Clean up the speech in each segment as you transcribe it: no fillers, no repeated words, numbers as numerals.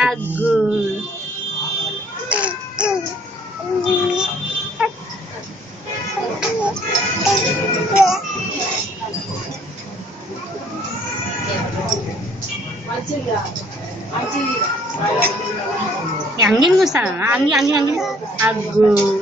అగ్గు అంగిని కూస్తాను అంగి అంగి అంగి అగ్గు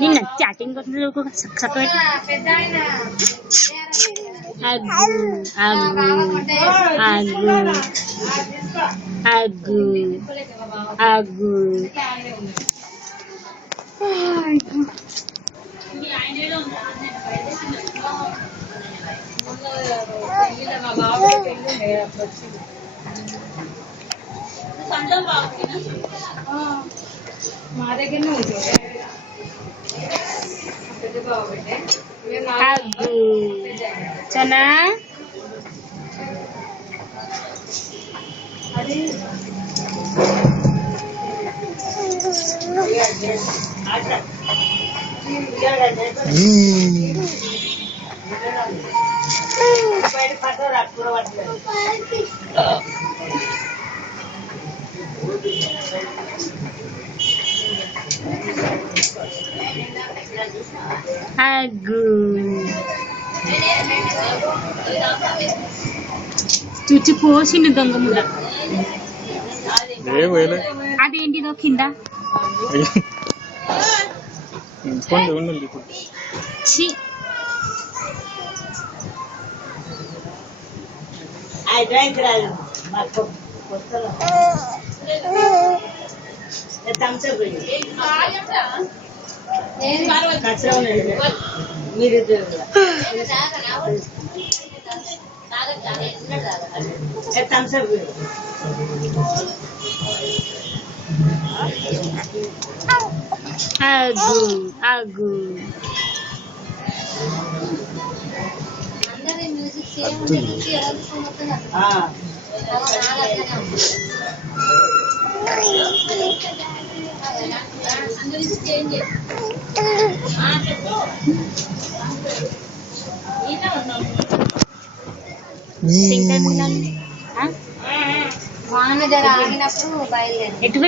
నిన్న చాటింగ్ అగ్గు అగ్గు అగ్గు అగ్గు మా దగ్గరనే అగ్గు చనా అగ్గు చుచ్చి పోసింది దొంగ ముద్ర అదేంటిదో కింద అగ్గు అగ్గు వాన జర ఆగినప్పుడు బయలుదేరి ఎటు